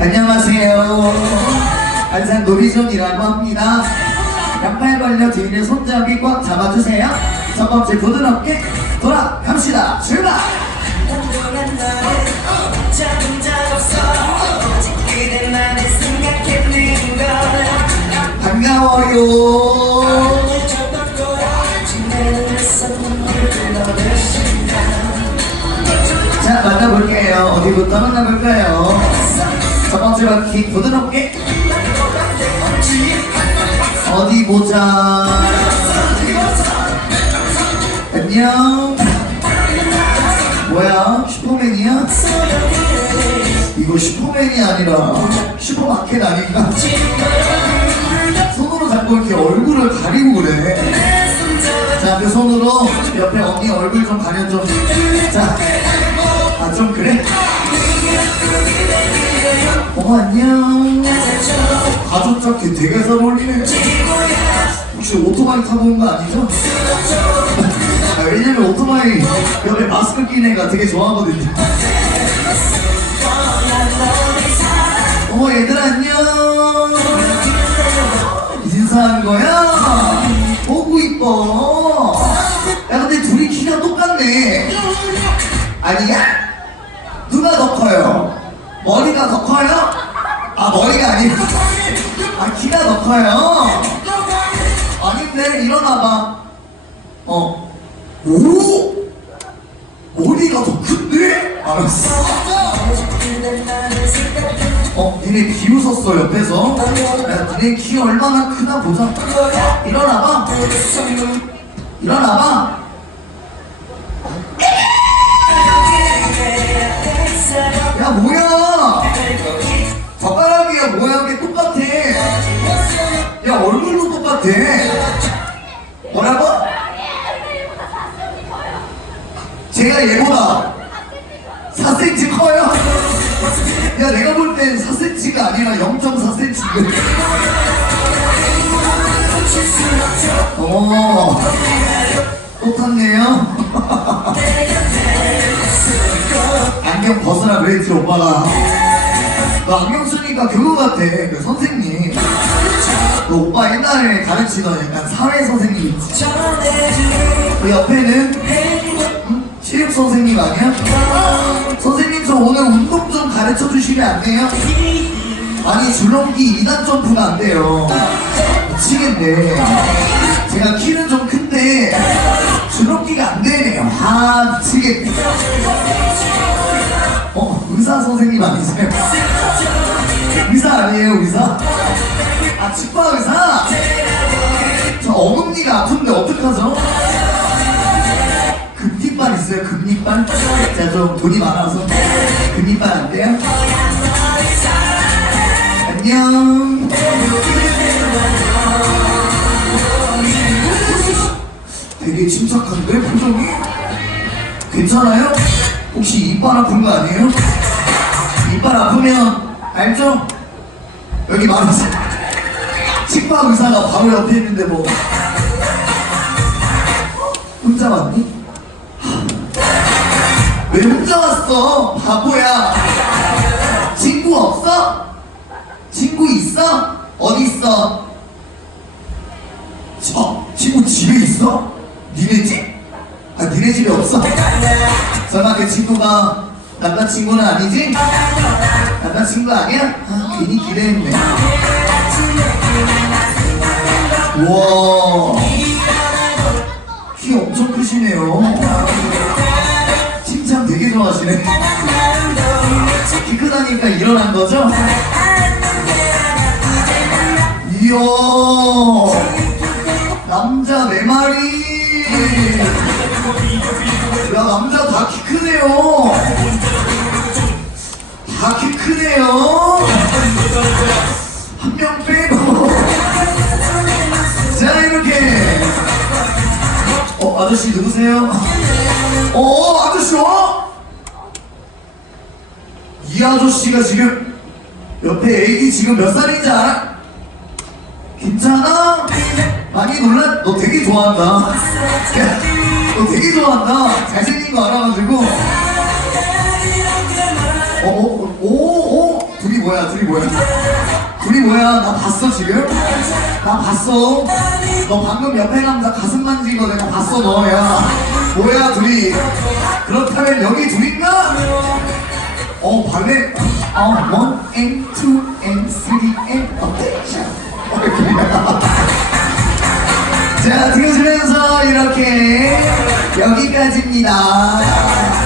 안녕하세요. 안산 노비존이라고 합니다. 양팔 벌려 뒤에 손잡이 꽉 잡아주세요. 첫 번째 부드럽게 돌아갑시다. 출발! 반가워요. 자, 만나볼게요. 어디부터 만나볼까요? 첫 번째 바퀴 부드럽게. 어디 보자. 안녕. 뭐야? 슈퍼맨이야? 이거 슈퍼맨이 아니라 슈퍼마켓 아닌가? 손으로 잡고 이렇게 얼굴을 가리고 그래. 자, 그 손으로 옆에 언니 얼굴 좀 가려줘. 자, 아, 좀 그래? 어, 안녕. 가족 자켓 되게 잘 어울리네. 혹시 오토바이 온거 아니죠? 아, 왜냐면 오토바이 옆에 마스크 낀 애가 되게 좋아하거든요. 어머, 얘들 안녕. 인사한 거야? 보고 이뻐. 야, 근데 둘이 키가 똑같네. 아니야? 누가 더 커요? 머리가 더 커요? 아, 머리가 아니고. 아, 키가 더 커요? 아닌데, 일어나봐. 어. 오? 머리가 더 큰데? 알았어. 어, 니네 비웃었어, 옆에서. 야, 니네 키 얼마나 크나 보자. 일어나봐. 일어나봐. 제가 얘보다 4cm 커요? 야, 내가 볼 땐 4cm가 아니라 0.4cm. 어, 또 탔네요. 안경 벗으라 그랬지, 오빠가. 너 안경 쓰니까 그거 같아, 그 선생님. 너 오빠 옛날에 가르치던 약간 사회 선생님 있지? 그 옆에는 선생님 아니야? 선생님 저 오늘 운동 좀 가르쳐 주시면 안 돼요? 아니 줄넘기 2단 점프가 안 돼요 미치겠네 제가 키는 좀 큰데 줄넘기가 안 되네요 아 미치겠네 어 의사 선생님 아니세요? 의사 아니에요 의사? 아 치과 의사? 저 어금니가 아픈데 어떡하죠? 금니빨? 제가 좀 돈이 많아서 금니빨 안 돼요? 안녕 되게 침착한데 표정이? 괜찮아요? 혹시 이빨 아픈 거 아니에요? 이빨 아프면 알죠? 여기 말하세요 치과 의사가 바로 옆에 있는데 뭐 혼자 왔니? 왜 혼자 왔어? 바보야. 친구 없어? 친구 있어? 어디 있어? 저 친구 집에 있어? 니네 집? 아 니네 집에 없어? 설마 그 친구가 남자친구는 아니지? 남자친구 아니야? 아 괜히 기대했네. 우와. 키 엄청 크시네요. 좋아하시네. 키 크다니까 일어난 거죠? 이야. 남자 네 마리. 야, 남자 다 키 크네요. 다 키 크네요. 한 명 빼고. 자, 이렇게. 어, 아저씨 누구세요? 어, 아저씨 와? 이 아저씨가 지금 옆에 애기 지금 몇 살인지 알아? 괜찮아? 많이 놀라? 너 되게 좋아한다. 야, 너 되게 좋아한다. 잘생긴 거 알아가지고. 어, 어, 어, 오, 오, 둘이 뭐야 둘이 뭐야 둘이 뭐야 나 봤어 지금? 나 봤어 너 방금 옆에 남자 가슴 만진 거 내가 봤어 너야 뭐야 둘이 그렇다면 여기 둘인가? 어 발레 어 원, 앤, 투, 앤, 쓰리, 앤, 어텐션 자 들어주면서 이렇게 여기까지입니다